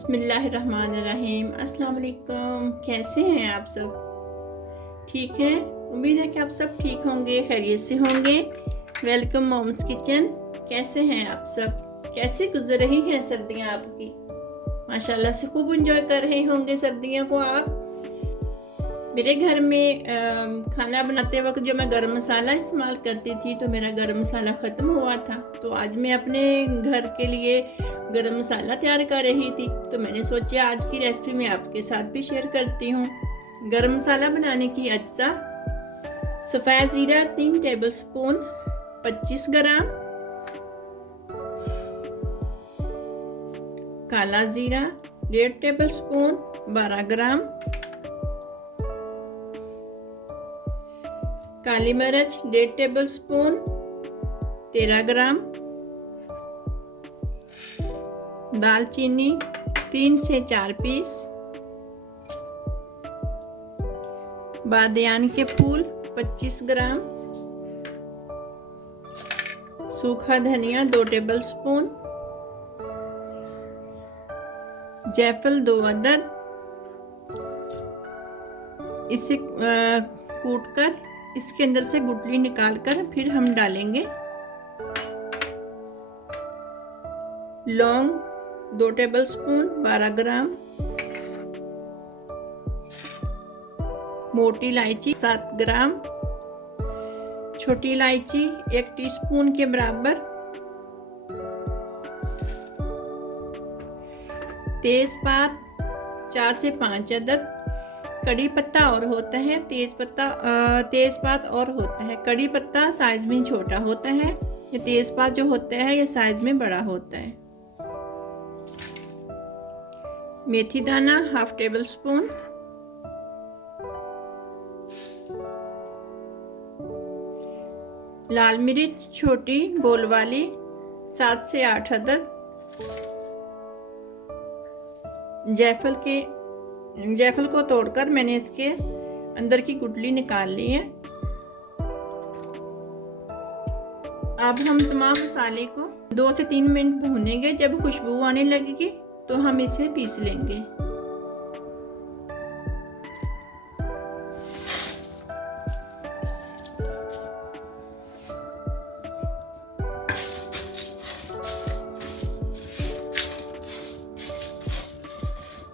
बिस्मिल्लाहिर्रहमानिर्रहीम। अस्सलाम वालेकुम। कैसे हैं आप सब? ठीक है, उम्मीद है कि आप सब ठीक होंगे, खैरियत से होंगे। Welcome mom's kitchen. कैसे हैं आप सब? कैसे गुजर रही हैं सर्दियां आपकी? माशाल्लाह से खूब एंजॉय कर रहे होंगे सर्दियों को आप। मेरे घर में खाना बनाते वक्त जो मैं गरम मसाला इस्तेमाल करती थी, तो मेरा गरम मसाला ख़त्म हुआ था। तो आज मैं अपने घर के लिए गरम मसाला तैयार कर रही थी, तो मैंने सोचा आज की रेसिपी मैं आपके साथ भी शेयर करती हूँ। गरम मसाला बनाने की अज्जा: सफ़ेद ज़ीरा 3 टेबल स्पून 25 ग्राम, काला ज़ीरा 1.5 टेबल स्पून 12 ग्राम, काली मिर्च 1.5 टेबल स्पून 13 ग्राम, दालचीनी 3 से 4 पीस, बादियान के फूल 25 ग्राम, सूखा धनिया 2 टेबल स्पून, जायफल 2 अदद। इसे कूटकर इसके अंदर से गुठली निकालकर फिर हम डालेंगे। लौंग 2 टेबल स्पून 12 ग्राम, मोटी इलायची 7 ग्राम, छोटी इलायची 1 टीस्पून के बराबर, तेजपात 4 से 5 अदद। कड़ी पत्ता और होता है, तेज़पात और होता है। कड़ी पत्ता साइज में छोटा होता है, ये तेज़पात जो होता है ये साइज में बड़ा होता है। मेथी दाना 1/2 टेबल स्पून, लाल मिर्च छोटी गोल वाली 7 से 8 अदद। जायफल को तोड़कर मैंने इसके अंदर की गुठली निकाल ली है। अब हम तमाम मसाले को 2 से 3 मिनट भूनेंगे। जब खुशबू आने लगेगी तो हम इसे पीस लेंगे।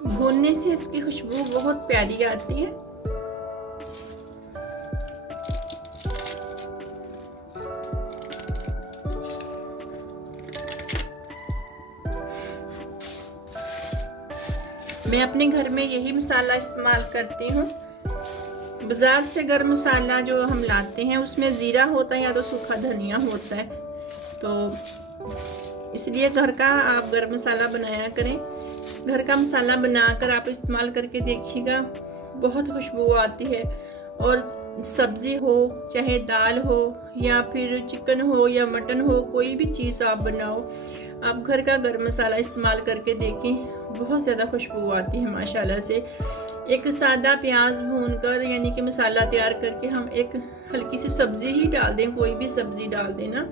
भूनने से इसकी खुशबू बहुत प्यारी आती है। मैं अपने घर में यही मसाला इस्तेमाल करती हूँ। बाज़ार से गरम मसाला जो हम लाते हैं उसमें ज़ीरा होता है या तो सूखा धनिया होता है, तो इसलिए घर का आप गरम मसाला बनाया करें। घर का मसाला बनाकर आप इस्तेमाल करके देखिएगा, बहुत खुशबू आती है। और सब्ज़ी हो, चाहे दाल हो या फिर चिकन हो या मटन हो, कोई भी चीज़ आप बनाओ, आप घर का गरम मसाला इस्तेमाल करके देखें, बहुत ज़्यादा खुशबू आती है माशाल्लाह से। एक सादा प्याज भूनकर यानी कि मसाला तैयार करके हम एक हल्की सी सब्ज़ी ही डाल दें, कोई भी सब्ज़ी डाल दें ना,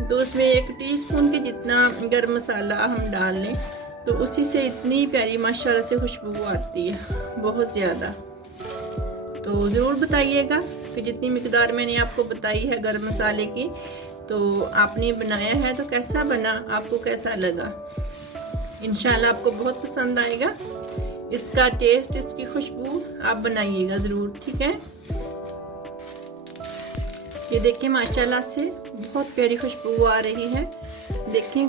तो उसमें 1 टीस्पून के जितना गरम मसाला हम डाल लें, तो उसी से इतनी प्यारी माशाल्लाह से खुशबू आती है, बहुत ज़्यादा। तो ज़रूर बताइएगा कि जितनी मिकदार मैंने आपको बताई है गरम मसाले की, तो आपने बनाया है तो कैसा बना, आपको कैसा लगा। इंशाल्लाह आपको बहुत पसंद आएगा। इसका टेस्ट, इसकी खुशबू आप बनाइएगा ज़रूर, ठीक है। ये देखिए माशाल्लाह से बहुत प्यारी खुशबू आ रही है। देखिए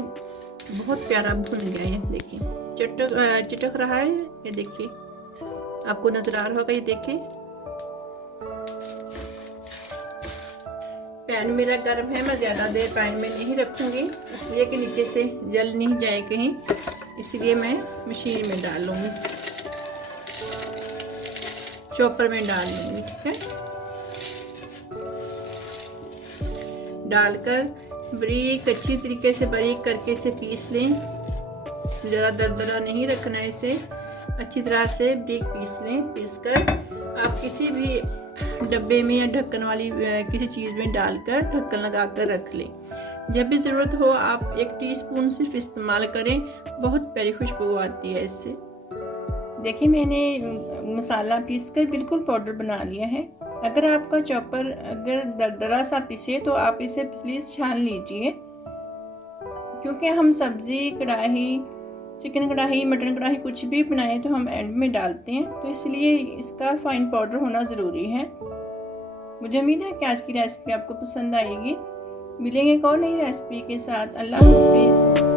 बहुत प्यारा भुन गया है। देखिए चिटक रहा है, ये देखिए आपको नजर आ रहा होगा। ये देखिए पैन मेरा गर्म है, मैं ज़्यादा देर पैन में नहीं रखूँगी, इसलिए कि नीचे से जल नहीं जाए कहीं, इसलिए मैं मशीन में डाल लूँगी, चॉपर में डाल लूँगी। ठीक है, डालकर बारीक अच्छी तरीके से बारीक करके इसे पीस लें। ज़्यादा दरदरा नहीं रखना है, इसे अच्छी तरह से बारीक पीस लें। पीसकर आप किसी भी डब्बे में या ढक्कन वाली किसी चीज़ में डालकर ढक्कन लगा कर रख लें। जब भी ज़रूरत हो आप 1 टीस्पून सिर्फ इस्तेमाल करें, बहुत प्यारी खुशबू आती है इससे। देखिए मैंने मसाला पीस कर बिल्कुल पाउडर बना लिया है। अगर आपका चॉपर अगर दरदरा सा पीसे तो आप इसे प्लीज़ छान लीजिए, क्योंकि हम सब्ज़ी कढ़ाई, चिकन कढ़ाई, मटन कढ़ाई कुछ भी बनाएं तो हम एंड में डालते हैं, तो इसलिए इसका फाइन पाउडर होना ज़रूरी है। मुझे उम्मीद है कि आज की रेसिपी आपको पसंद आएगी। मिलेंगे एक और नई रेसिपी के साथ। अल्लाह हाफिज़।